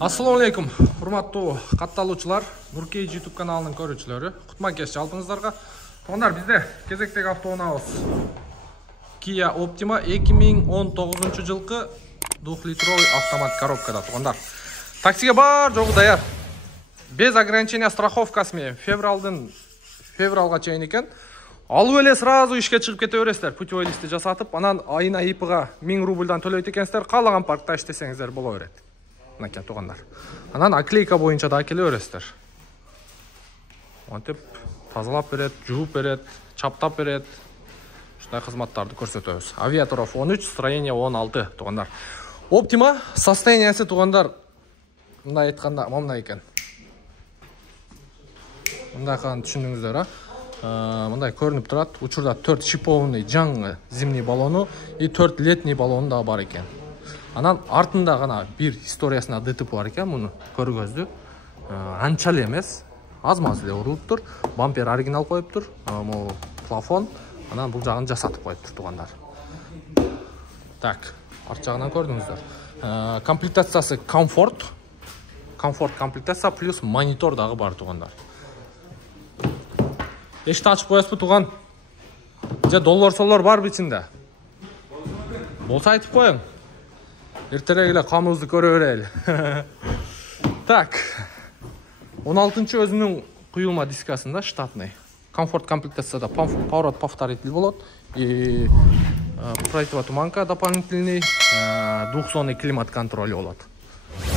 Assalamu алейкум, урматтуу катталуучулар, Нуркей YouTube каналынын көрүүчүлөрү. Кутман кеш жалпыңыздарга. Туугандар, бизде кезектеги автоунаабыз Kia Optima 2019 жылкы 2 литровый автомат коробкада. Туугандар, таксиге бар жогу даяр. Без ограничения страховкасы менен февралга чейин экен. Алып эле сразу ишке чыгып кете бересиздер. Путевой листти жасатып, анан айына ИПга 1000 рубльдан төлөйт экенсиздер. Каалаган паркта иштесеңиздер боло берет. Мынакей туугандар. Анан оклейка боюнча да келе бересиздер. Монтип тазалап берет, жууп берет, чаптап берет. Ушундай кызматтарды көрсөтөбүз. Авиаторов 13, строение 16 туугандар. Optima состояниясы туугандар мындай айтканда мындай экен. Мындай кан түшүндүңүздөр, мындай көрүнүп турат. Учурда 4 шиповный жаңы зимний баллону и 4 летний баллону да бар экен. Анан артында гана бир историясына ДТП бар экен, муну көргөздү. Анча эле эмес, аз-маз эле урулуптур. Бампер оригинал коюптур, могу плафон, анан бул жагын жасатып коюптур туугандар. Так, арт жагынан көрдүңүздөр. Комплектациясы комфорт комплектация плюс монитор дагы бар туугандар. Эшикти ачып коесузбу тууган? Же доллар барбы ичинде? Болсо айтып коюң. Эртерээк эле камыбызды көрө берели. Так. 16-чы өзүнүн куюлма дискасында штатный. Комфорт комплектацияда поворот повторитель болот. И противотуманка дополнительный, двухзонный климат контроль болот.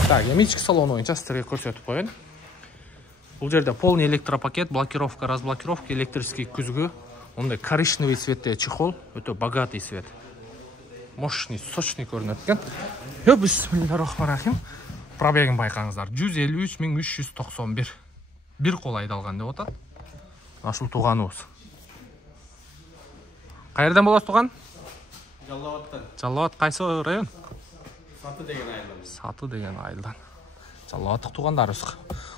Так, эми ички салон боюнча сиздерге көрсөтүп коеюн. Бул жерде полный электропакет, блокировка, разблокировка, электрический күзгү, ондай коричневый цветте чехол, өтө богатый цвет. Мощный, сочный көрүнөт экен. Бисмиллахиррахманиррахим. Пробегин байкаңыздар. 153.391. Бир кол айдалган деп атат. Ашыл тууганыбыз. Каерден болосуз тууган? Жаллабаттан. Жаллабат кайсы район? Саты деген айылдан. Саты деген айылдан. Жаллабаттык туугандарыбыз.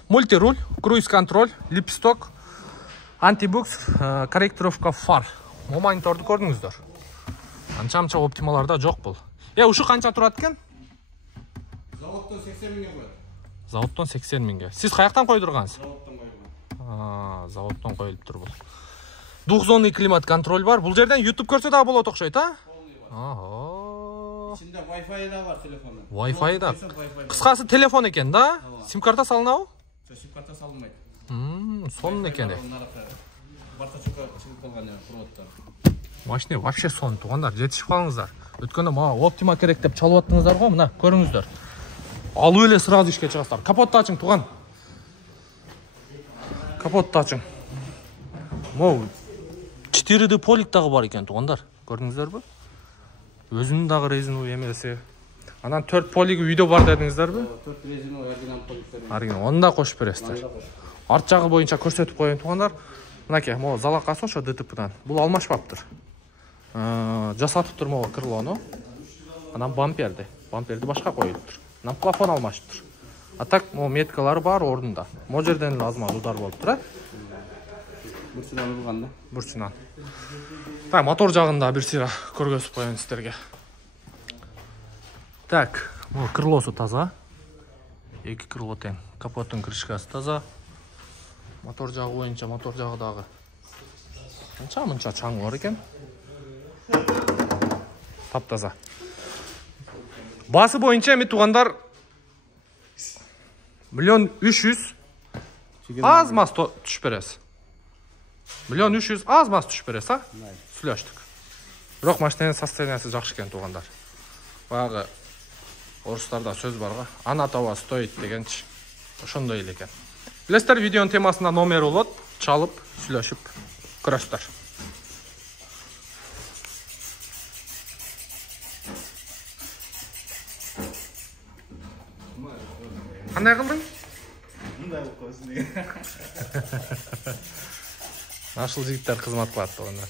Мультируль, круиз-контроль, липсток, антибукс, корректировка фар. Мониторду көрдүңүздөр. Анча-мынча оптималарда жок бул. Ушу канча турат экен? Заводтон 80 миңге коет. Заводтон 80 миңге. Сиз каяктан койдургансыз? Заводтон коюлган. Заводтон коюлуптур бул. Двухзонный климат контроль бар. Бул жерден YouTube көрсө да болот окшойт, а? Ичинде Wi-Fi да бар телефондун. Wi-Fi да. Кыскасы телефон экен да? Сим-карта салынабы? Сим-карта салынбайт. Сонун экен. Бартачука чыгып калган проводдон. Машина вообще сон туугандар, жетишип калыңыздар. Өткөндө мага Optima керек деп чалып аттыңыздар го, мына көрүңүздөр. Алып эле сразу ишке чыгасыздар. Капотты ачың тууган. Капотты ачың. Могу 4D полик дагы бар экен туугандар. Көрдүңүздөрбү? Өзүнүн дагы резиновый эмеси. Анан 4 полиги үйдө бар дедиңиздерби? 4 резиновый оригинал поликтер. Оригинал, аны да кошуп бересиздер. Арт жагы боюнча көрсөтүп коеюн туугандар. Мынакей, могу залакасы ошо ДТПдан. Бул алмашпаптыр. Жасатыптыр могу крылону. Анан бамперди башка коюлуптур. Анан плафон алмашыптыр. А так, могу меткалары бар ордунда. Могу жерден эле азмал удар болуптур, а? Бурчунан урган да. Бурчунан. Так, мотор жагында бир сыйра көргөзүп коеюн сиздерге. Так, могу крылосу таза. Эки крыло тең. Капоттун крышкасы таза. Мотор жагы боюнча, мотор жагы дагы анча-мынча чаң бар экен. Таптаза. Басы боюнча эми туугандар 1.300.000 аз-маз түшүп бересиз. 1.300.000 аз-маз түшүп бересиз, а? Сүйлөштүк. Бирок машинанын состояниясы жакшы экен туугандар. Баягы орустарда сөз барга, ана того стоит дегенчи. Ошондой эле экен. Билесиздер, видеонун темасында номер болот, чалып, сүйлөшүп көрөсүздөр. Кандай кылдың? Мындай болуп койсун деген. Ашыл жигиттер кызмат кылат туугандар.